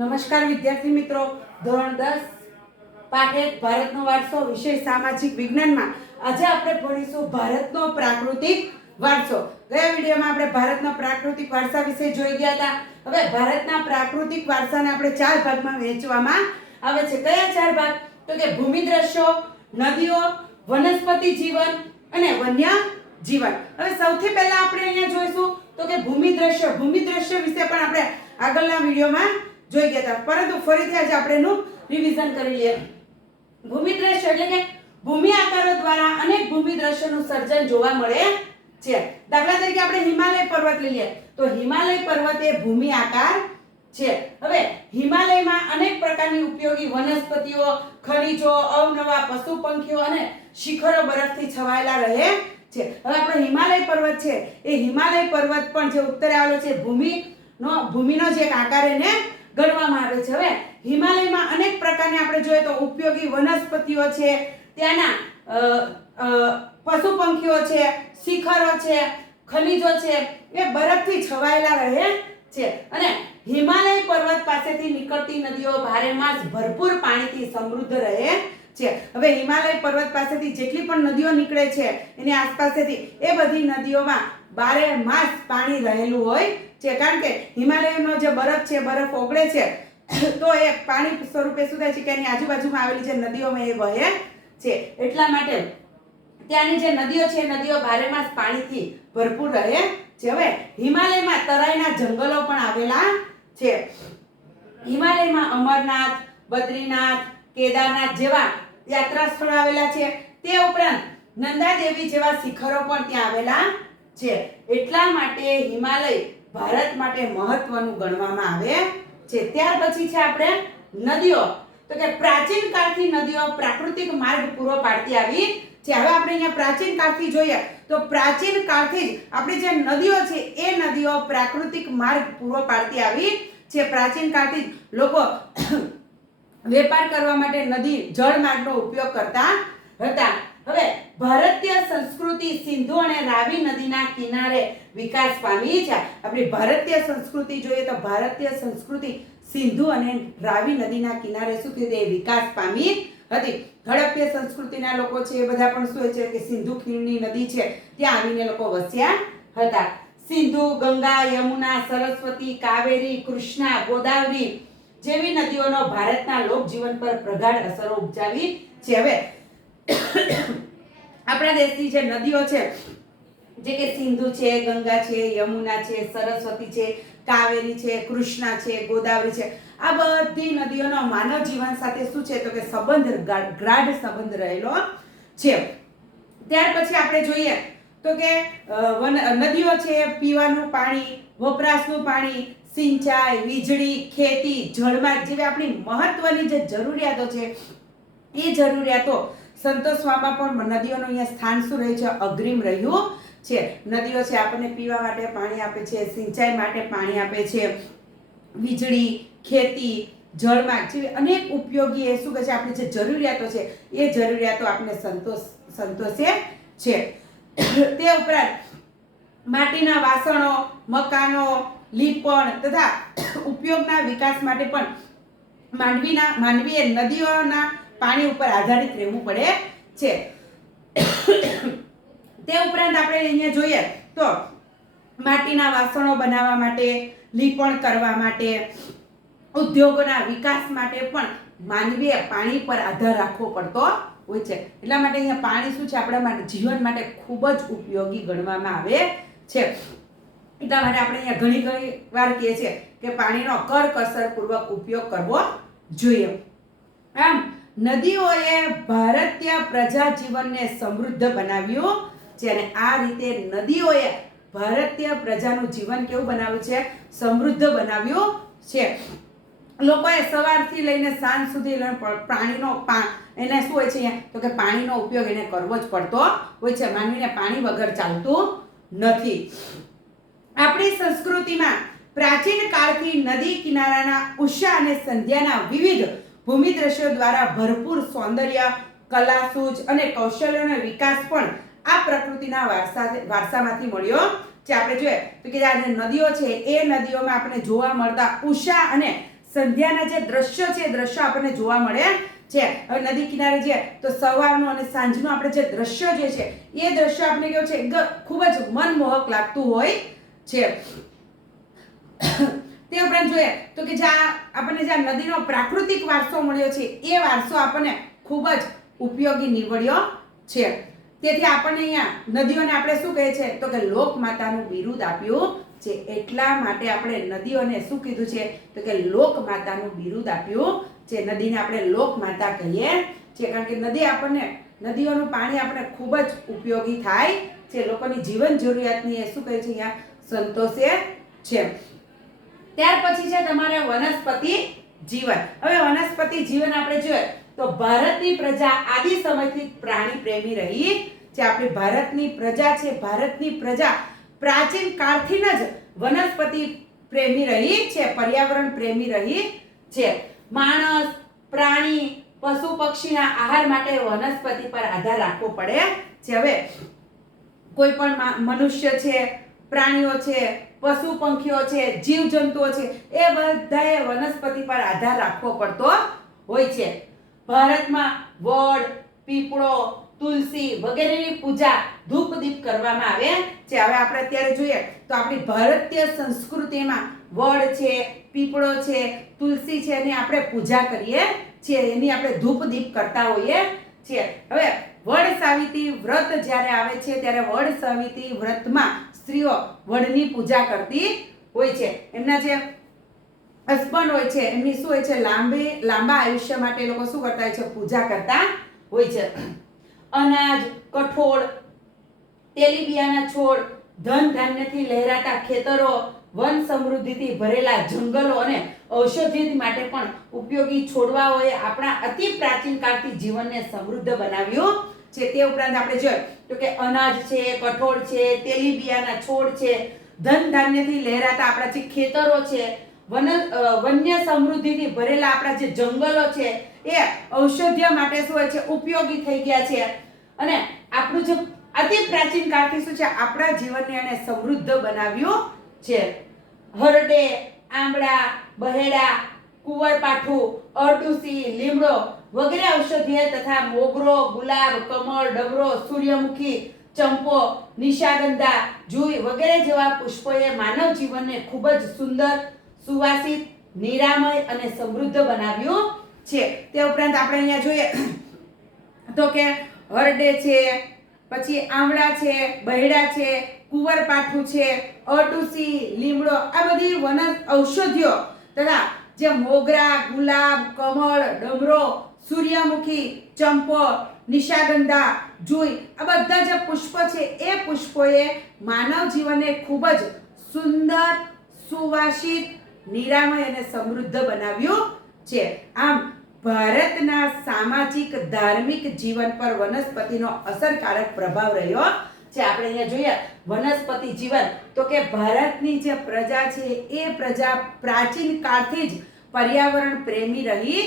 નમસ્કાર વિદ્યાર્થી મિત્રો, ધોરણ 10 પાઠ 1 ભારતનો વારસો વિષય સામાજિક વિજ્ઞાનમાં આજે આપણે ભણીશું ભારતનો પ્રાકૃતિક વારસો। ગયા વિડિયોમાં આપણે ભારતના પ્રાકૃતિક વારસા વિશે જોઈ ગયા હતા। હવે ભારતના પ્રાકૃતિક વારસાને આપણે 4 ભાગમાં વહેંચવામાં આવે છે। કયા 4 ભાગ? તો કે ભૂમિ દ્રશ્યો, નદીઓ, વનસ્પતિ જીવન અને વન્ય જીવન। હવે સૌથી પહેલા આપણે અહીંયા જોઈશું તો કે ભૂમિ દ્રશ્ય વિશે પણ આપણે આગળના વિડિયોમાં જોઈ ગયા હતા, પરંતુ ફરીથી આજે આપણે એનું રિવિઝન કરી લઈએ। ભૂમિ દ્રશ્ય એટલે કે ભૂમિ આકારો દ્વારા અનેક ભૂમિ દ્રશ્યોનું સર્જન જોવા મળે છે। દાખલા તરીકે આપણે હિમાલય પર્વત લઈએ તો હિમાલય પર્વત એ ભૂમિ આકાર છે। હવે હિમાલયમાં અનેક પ્રકારની ઉપયોગી વનસ્પતિઓ, ખનિજો, અવનવા પશુ પંખીઓ અને શિખરો બરફથી છવાયેલા રહે છે। હવે આપણો હિમાલય પર્વત છે એ હિમાલય પર્વત પણ જે ઉત્તરે આવેલો છે ભૂમિનો જે એક આકાર એને ગણવામાં આવે છે। હવે હિમાલયમાં અનેક પ્રકારની આપણે જોઈએ તો ઉપયોગી વનસ્પતિઓ છે, ત્યાંના પશુ પંખીઓ છે, શિખરો છે, ખનિજો છે એ બરફથી છવાયેલા રહે છે અને હિમાલય પર્વત પાસેથી નીકળતી નદીઓ બારેમાસ ભરપૂર પાણીથી સમૃદ્ધ રહે છે। હવે હિમાલય પર્વત પાસેથી જેટલી પણ નદીઓ નીકળે છે એની આસપાસેથી એ બધી નદીઓમાં બારેમાસ પાણી રહેલું હોય છે, કારણ કે હિમાલયનો જે બરફ છે બરફ ઓગળે છે તો એ પાણી સ્વરૂપે શું થાય છે કે એની આજુબાજુમાં આવેલી જે નદીઓમાં એ વહે છે, એટલા માટે ત્યાંની જે નદીઓ છે નદીઓ બારેમાસ પાણીથી ભરપૂર રહે છે। હવે હિમાલયમાં તરાઈના જંગલો પણ આવેલા છે। હિમાલયમાં અમરનાથ, બદ્રીનાથ, કેદારનાથ જેવા યાત્રા સ્થળો આવેલા છે। તે ઉપરાંત નંદાદેવી જેવા શિખરો પણ ત્યાં આવેલા છે, એટલા માટે હિમાલય ભારત માટે મહત્વનું ગણવામાં આવે છે। ત્યાર પછી છે આપણે નદીઓ, તો કે પ્રાચીન કાળથી નદીઓ પ્રાકૃતિક માર્ગ પૂરો પાડતી આવી છે। હવે આપણે અહીંયા પ્રાચીન કાળથી જોઈએ તો પ્રાચીન કાળથી જ આપણી જે નદીઓ છે એ નદીઓ પ્રાકૃતિક માર્ગ પૂરો પાડતી આવી છે। પ્રાચીન કાળથી જ લોકો વેપાર કરવા માટે નદી જળ માર્ગનો ઉપયોગ કરતા હતા। હવે ભારતીય સંસ્કૃતિ સિંધુ અને રાવી નદીના કિનારે વિકાસ પામી છે। આપણી ભારતીય સંસ્કૃતિ જોઈએ તો ભારતીય સંસ્કૃતિ સિંધુ અને રાવી નદીના કિનારે શું થયું તે વિકાસ પામી હતી। હડપ્પીય સંસ્કૃતિના લોકો છે એ બધા પણ શું છે કે સિંધુ ખીણની નદી છે ત્યાં આવીને લોકો વસ્યા હતા। સિંધુ, ગંગા, યમુના, સરસ્વતી, કાવેરી, કૃષ્ણા, ગોદાવરી જેવી નદીઓનો ભારતના લોકજીવન પર પ્રગાઢ અસરો ઉપજાવી છે। હવે આપણા દેશની જે નદીઓ છે જે કે સિંધુ છે, ગંગા છે, યમુના છે, સરસ્વતી છે, કાવેરી છે, કૃષ્ણા છે, ગોદાવરી છે, આ બધી નદીઓનો માનવ જીવન સાથે શું છે તો કે ગાઢ સંબંધ રહેલો છે। ત્યાર પછી આપણે જોઈએ તો કે નદીઓ છે પીવાનું પાણી, વપરાશનું પાણી, સિંચાઈ, વીજળી, ખેતી, જળમાર્ગ જેવી આપણી મહત્વની જે જરૂરિયાતો છે એ જરૂરિયાતો સંતોષવામાં પણ નદીઓનું અહીંયા સ્થાન શું રહ્યું છે? અગ્રીમ રહ્યું છે। નદીઓ છે આપણને પીવા માટે પાણી આપે છે, સિંચાઈ માટે પાણી આપે છે, વીજળી, ખેતી, જળમાર્ગ જેવી અનેક ઉપયોગી એ શું કહે છે આપણી જે જરૂરિયાતો છે એ જરૂરિયાતો આપણે સંતોષે છે। તે ઉપરાંત માટીના વાસણો, મકાનો, લીપણ તથા ઉપયોગના વિકાસ માટે પણ માનવીએ નદીઓના પાણી ઉપર આધારિત રહેવું પડે છે। તે ઉપરાંત આપણે અહીંયા જોઈએ તો માટીના વાસણો બનાવવા માટે, લીપણ કરવા માટે, ઉદ્યોગોના વિકાસ માટે પણ માનવીએ પાણી પર આધાર રાખવો પડતો હોય છે। એટલા માટે અહીંયા પાણી શું છે આપણા માટે જીવન માટે ખૂબ જ ઉપયોગી ગણવામાં આવે છે। એટલા માટે આપણે અહીંયા ઘણી વાર કહીએ છીએ કે પાણીનો કરકસરપૂર્વક ઉપયોગ કરવો જોઈએ। આમ નદીઓએ ભારતીય પ્રજા જીવનને સમૃદ્ધ બનાવ્યું છે અને આ રીતે નદીઓએ ભારતીય પ્રજાનું જીવન કેવું બનાવ્યું છે? સમૃદ્ધ બનાવ્યું છે। લોકોએ સવારથી લઈને સાંજ સુધી એને શું હોય છે તો કે પાણીનો ઉપયોગ એને કરવો જ પડતો હોય છે। માનવીને પાણી વગર ચાલતું નથી। આપણી સંસ્કૃતિમાં પ્રાચીન કાળથી નદી કિનારાના ઉષા અને સંધ્યાના વિવિધ ભૂમિ દ્રશ્યો દ્વારા ભરપૂર સૌંદર્ય, કલા, સૂઝ અને કૌશલ્યનો વિકાસ પણ આ પ્રકૃતિના વારસામાંથી મળ્યો છે। આપણે જોઈએ તો કે આ જે નદીઓ છે એ નદીઓમાં આપણે જોવા મળતા ઉષા અને સંધ્યાના જે દ્રશ્યો છે એ દ્રશ્યો આપણને જોવા મળે છે. હવે નદી કિનારે જે તો સવારનું અને સાંજનું આપણે જે દ્રશ્યો જે છે એ દ્રશ્યો આપણે કેવું છે એકદમ ખૂબ જ મનમોહક લાગતું હોય છે. તે ઉપરાંત જોઈએ તો કે જ્યાં આપણને જ્યાં નદીનો પ્રાકૃતિક વારસો મળ્યો છે એ વારસો આપણને ખૂબ જ ઉપયોગી નીવડ્યો છે. તેથી આપણને અહીંયા નદીઓને આપણે શું કહે છે તો કે લોકમાતાનું બિરુદ આપ્યું છે. એટલા માટે આપણે નદીઓને શું કીધું છે તો કે લોકમાતાનું બિરુદ આપ્યું છે. નદીને આપણે લોકમાતા કહીએ છીએ કારણ કે નદી આપણને નદીઓનું પાણી આપણે ખૂબ જ ઉપયોગી થાય છે. લોકોની જીવન જરૂરિયાતની એ શું કહે છે અહીંયા સંતોષે છે. ત્યાર પછી છે તમારે વનસ્પતિ જીવન. હવે વનસ્પતિ જીવન આપણે જોઈએ તો ભારતની પ્રજા આદિ સમયથી પ્રાણી પ્રેમી રહી છે. આપણી ભારતની પ્રજા છે, ભારતની પ્રજા પ્રાચીન કાળથી જ વનસ્પતિ પ્રેમી રહી છે, પર્યાવરણ પ્રેમી રહી છે. માણસ, પ્રાણી, પશુ પક્ષીના આહાર માટે વનસ્પતિ પર આધાર રાખવો પડે છે. હવે કોઈ પણ મનુષ્ય છે, પ્રાણીઓ છે, પશુ પંખીઓ છે, જીવજંતુઓ છે એ બધાએ વનસ્પતિ પર આધાર રાખવો પડતો હોય છે. ભારતમાં વડ, પીપળો, તુલસી વગેરેની પૂજા ધૂપ દીપ કરવામાં આવે છે. હવે આપણે અત્યારે જોઈએ તો આપણી ભારતીય સંસ્કૃતિમાં વડ છે, પીપળો છે, તુલસી છે એની આપણે પૂજા કરીએ છીએ, એની આપણે ધૂપ દીપ કરતા હોઈએ છીએ. હવે વડ સાવિત્રી વ્રત જ્યારે આવે છે ત્યારે વડ સાવિત્રી વ્રતમાં સ્ત્રીઓ વડની પૂજા કરતી હોય છે. એમના જે હસબન્ડ હોય છે એમની શું હોય છે લાંબા આયુષ્ય માટે લોકો શું કરતા હોય છે પૂજા કરતા હોય છે. અનાજ, કઠોળ, તેલીબિયાના છોડ, ધન ધાન્યથી લહેરાતા ખેતરો, વન સમૃદ્ધિથી ભરેલા જંગલો અને ઔષધિ માટે પણ ઉપયોગી છોડવાઓએ આપણા અતિ પ્રાચીન કાળથી જીવનને સમૃદ્ધ બનાવ્યું છે. તે ઉપરાંત આપણે જોઈએ તો કે અનાજ છે, કઠોળ છે, તેલીબિયાના છોડ છે, ધન ધાન્યથી લહેરાતા આપણા જે ખેતરો છે, વન્ય સમૃદ્ધિથી ભરેલા આપણા જે જંગલો છે એ ઔષધ્ય માટે શું હોય છે ઉપયોગી થઈ ગયા છે. અને આપણું જે અતિ પ્રાચીન કાળથી શું છે આપણા જીવનને એને સમૃદ્ધ બનાવ્યું છે. હરડે, આંબળા, બહેડા, કુંવરપાઠું, અરડુસી, લીમડો વગેરે ઔષધીય તથા મોગરો, ગુલાબ, કમળ, ડમરો, સૂર્યમુખી, ચંપો, નિશાગંધા, જુઈ વગેરે જેવા પુષ્પોએ માનવ જીવનને ખૂબ જ સુંદર, સુવાસિત, નિરામય અને સમૃદ્ધ બનાવ્યું છે. તે ઉપરાંત આપણે અહીંયા જોઈએ તો કે હરડે છે, પછી આંબળા છે, બહેડા છે, કુંવરપાઠું છે, અરડુસી, લીમડો આ બધી વન ઔષધિઓ તથા જે મોગરા, ગુલાબ, કમળ, ડમરો, સૂર્યમુખી, ચંપો, નિશાગંધા, જુઈ આ બધા જે પુષ્પ છે એ પુષ્પોએ માનવ જીવનને ખૂબ જ સુંદર, સુવાસિત, નિરામય અને સમૃદ્ધ બનાવ્યું છે. આમ ભારતના સામાજિક ધાર્મિક જીવન પર વનસ્પતિનો અસરકારક પ્રભાવ રહ્યો છે. આપણે અહીંયા જોઈએ વનસ્પતિ જીવન તો કે ભારતની જે પ્રજા છે એ પ્રજા પ્રાચીન કાળથી જ પર્યાવરણ પ્રેમી રહી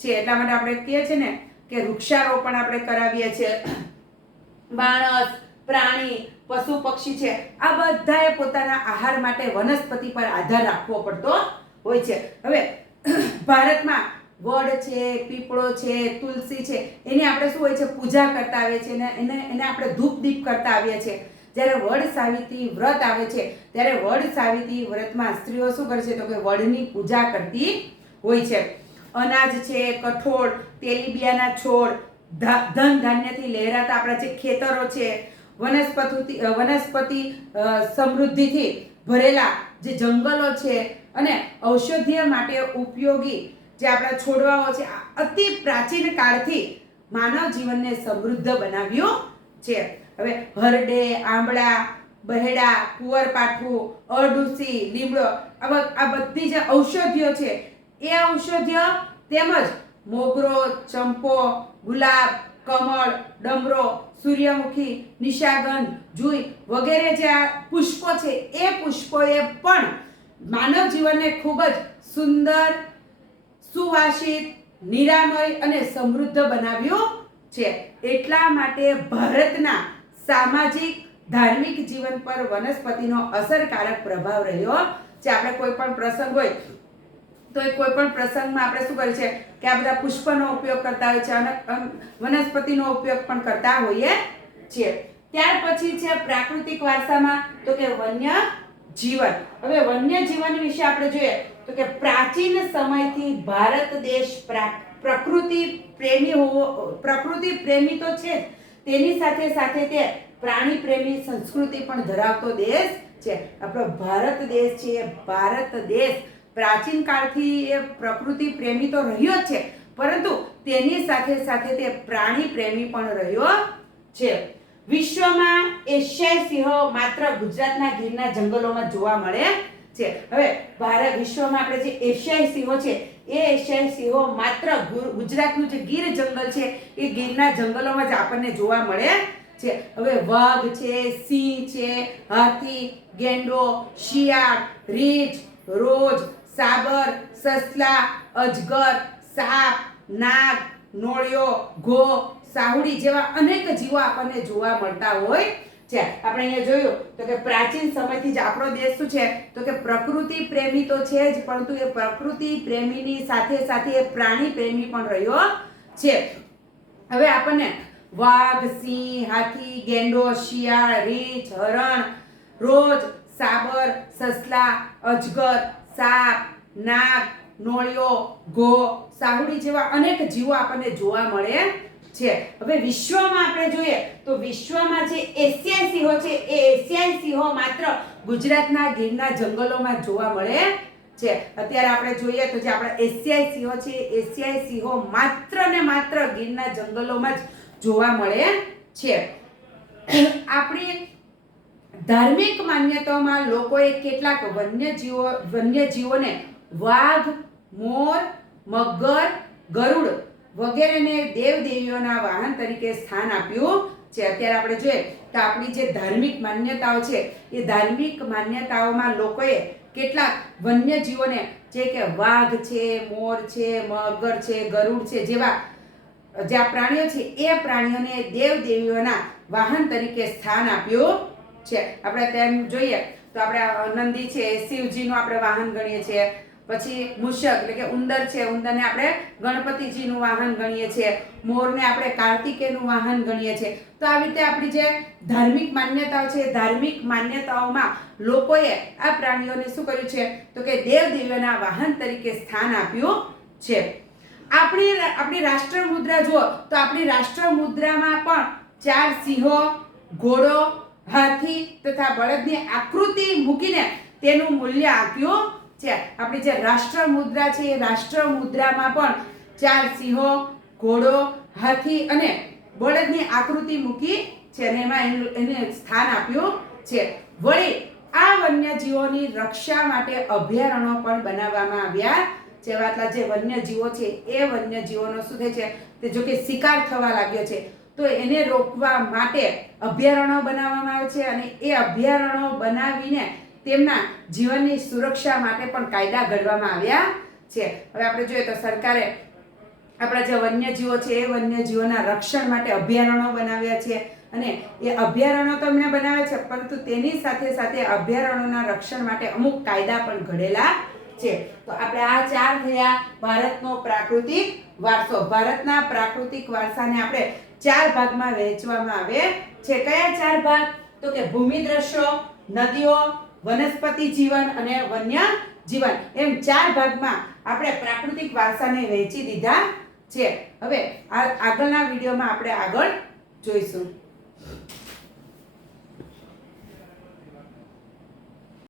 છે. એટલા માટે આપણે કહીએ છીએ ને કે વૃક્ષારોપણ આપણે કરાવીએ છીએ. માણસ, પ્રાણી, પશુ પક્ષી છે આ બધાએ પોતાના આહાર માટે વનસ્પતિ પર આધાર રાખવો પડતો હોય છે. હવે ભારતમાં વડ છે, પીપળો છે, તુલસી છે એની આપણે શું હોય છે પૂજા કરતા આવીએ છીએ એને આપણે ધૂપ દીપ કરતા આવીએ છીએ. જ્યારે વડ સાવિત્રી વ્રત આવે છે ત્યારે વડ સાવિત્રી વ્રતમાં સ્ત્રીઓ શું કરે છે તો કે વડની પૂજા કરતી હોય છે. અનાજ છે, કઠોળ, તેલીબિયાના છોડ, ધન ધાન્યથી લહેરાતા આપણા જે ખેતરો છે, વનસ્પતિ સમૃદ્ધિથી ભરેલા જે જંગલો છે અને ઔષધીય માટે ઉપયોગી જે આપણા છોડવાઓ છે આ અતિ પ્રાચીન કાળથી માનવ જીવનને સમૃદ્ધ બનાવ્યું છે. હવે હરડે, આંબળા, બહેડા, કુંવરપાઠું, અરડુસી, લીમડો આ બધી જે ઔષધિઓ છે એ ઔષધીય તેમજ મોગરો, ચંપો, ગુલાબ, કમળ, ડમરો, સૂર્યમુખી, નિશાગંધ, જુઈ વગેરે જે આ પુષ્પો છે એ પુષ્પોએ પણ માનવ જીવનને ખૂબ જ સુંદર, સુવાસિત, નિરામય અને સમૃદ્ધ બનાવ્યું છે. એટલા માટે ભારતના સામાજિક ધાર્મિક જીવન પર વનસ્પતિનો અસરકારક પ્રભાવ રહ્યો છે. આપણે કોઈ પણ પ્રસંગ હોય તો એ કોઈ પણ પ્રસંગમાં આપણે શું કરીએ છીએ કે આ બધા પુષ્પનો ઉપયોગ કરતા હોય છે અને વનસ્પતિનો ઉપયોગ પણ કરતા હોઈએ છીએ. ત્યાર પછી છે પ્રાકૃતિક વારસામાં તો કે વન્ય જીવન. હવે વન્ય જીવન વિશે આપણે જોઈએ તો કે પ્રાચીન સમયથી ભારત દેશ પ્રકૃતિ પ્રેમી તો છે, તેની સાથે સાથે તે પ્રાણી પ્રેમી સંસ્કૃતિ પણ ધરાવતો દેશ છે. આપણો ભારત દેશ છે, ભારત દેશ પ્રાચીન કાળથી એ પ્રકૃતિ પ્રેમી તો રહ્યો જ છે, પરંતુ તેની સાથે સાથે તે પ્રાણી પ્રેમી પણ રહ્યો છે. વિશ્વમાં એશિયાઈ સિંહો માત્ર ગુજરાતના ગીરના જંગલોમાં જોવા મળે છે. હવે વિશ્વમાં આપણે જે એશિયાઈ સિંહો છે એ એશિયાઈ સિંહો માત્ર ગુજરાતનું જે ગીર જંગલ છે એ ગીરના જંગલોમાં જ આપણને જોવા મળે છે. હવે વાઘ છે, સિંહ છે, હાથી, ગેંડો, શિયાળ, રીંછ, રોજ, સાબર, સસલા, અજગર, સાપ, નાગ, નોળિયો, ઘો, સાહુડી જેવા અનેક જીવો આપણને જોવા મળતા હોય છે. આપણે અહીંયા જોયું તો કે પ્રાચીન સમયથી જ આપણો દેશ શું છે તો કે પ્રકૃતિ પ્રેમી તો છે જ, પરંતુ એ પ્રકૃતિ પ્રેમીની સાથે સાથે એ પ્રાણી પ્રેમી પણ રહ્યો છે. હવે આપણને વાઘ, સિંહ, હાથી, ગેંડો, શિયાળ, રીંછ, હરણ, રોજ, સાબર, સસલા, અજગર, સાપ, નાગ, નોળિયો, ઘો, સાહુડી જેવા અનેક જીવો આપણને જોવા મળે છે. હવે વિશ્વમાં આપણે જોઈએ તો વિશ્વમાં જે એશિયાઈ સિંહો છે એ એશિયાઈ સિંહો માત્ર ગુજરાતના ગીરના જંગલોમાં જોવા મળે છે. અત્યારે આપણે જોઈએ તો જે આપણા એશિયાઈ સિંહો છે એશિયાઈ સિંહો માત્ર ને માત્ર ગીરના જંગલોમાં જ જોવા મળે છે. આપણી ધાર્મિક માન્યતાઓમાં લોકોએ કેટલાક વન્યજીવોને વાઘ, મોર, મગર, ગરુડ વગેરેને દેવદેવીઓના વાહન તરીકે સ્થાન આપ્યું છે. અત્યારે આપણે જોઈએ તો આપણી જે ધાર્મિક માન્યતાઓ છે એ ધાર્મિક માન્યતાઓમાં લોકોએ કેટલાક વન્યજીવોને જે કે વાઘ છે, મોર છે, મગર છે, ગરુડ છે જેવા જે આ પ્રાણીઓ છે એ પ્રાણીઓને દેવદેવીઓના વાહન તરીકે સ્થાન આપ્યું છે. આપણે તેમ જોઈએ તો આપણે નંદી છે શિવજીનું આપણે વાહન ગણીએ છીએ. પછી મૂષક એટલે કે ઉંદર છે, ઉંદરને આપણે ગણપતિજીનું વાહન ગણીએ છીએ. મોરને આપણે કાર્તિકેયનું વાહન ગણીએ છીએ. તો આવી રીતે આપણી જે ધાર્મિક માન્યતાઓ છે ધાર્મિક માન્યતાઓમાં લોકોએ આ પ્રાણીઓને શું કર્યું છે તો કે દેવદેવીઓના વાહન તરીકે સ્થાન આપ્યું છે. આપણી રાષ્ટ્ર મુદ્રા જુઓ તો આપણી રાષ્ટ્ર મુદ્રામાં પણ 4 સિંહો, ઘોડો, હાથી તથા બળદની આકૃતિ મૂકીને તેનું મૂલ્ય આપ્યું છે. આપણી જે રાષ્ટ્ર મુદ્રા છે એ રાષ્ટ્ર મુદ્રામાં પણ 4 સિંહો, ઘોડો, હાથી અને બળદની આકૃતિ મૂકી છે અને એમાં એને સ્થાન આપ્યું છે. વળી આ વન્યજીવોની રક્ષા માટે અભયારણ્યો પણ બનાવવામાં આવ્યા છે. આટલા જે વન્યજીવો છે એ વન્યજીવોનો શું થાય છે તે જો કે શિકાર થવા લાગ્યો છે તો એને રોકવા માટે અભયારણ્યો બનાવવામાં આવે છે અને એ અભયારણ્યો બનાવીને તેમના જીવનની સુરક્ષા માટે પણ કાયદા ઘડવામાં આવ્યા છે. હવે આપણે જોઈએ તો સરકારે આપણા જે વન્યજીવો છે એ વન્યજીવોના રક્ષણ માટે અભયારણ્યો બનાવ્યા છે અને એ અભયારણ્યો તો એમણે બનાવ્યા છે, પરંતુ તેની સાથે સાથે અભયારણ્યોના રક્ષણ માટે અમુક કાયદા પણ ઘડેલા છે. તો આપણે આ 4 થયા ભારતનો પ્રાકૃતિક વારસો. ભારતના પ્રાકૃતિક વારસાને આપણે 4 ભાગમાં વહેંચવામાં આવે છે. કયા 4 ભાગ તો કે ભૂમિ દ્રશ્યો, નદીઓ, વનસ્પતિ જીવન અને વન્ય જીવન એમ 4 ભાગમાં આપણે પ્રાકૃતિક વારસાને વહેંચી દીધા છે. હવે આગળના વિડીયોમાં આપણે આગળ જોઈશું.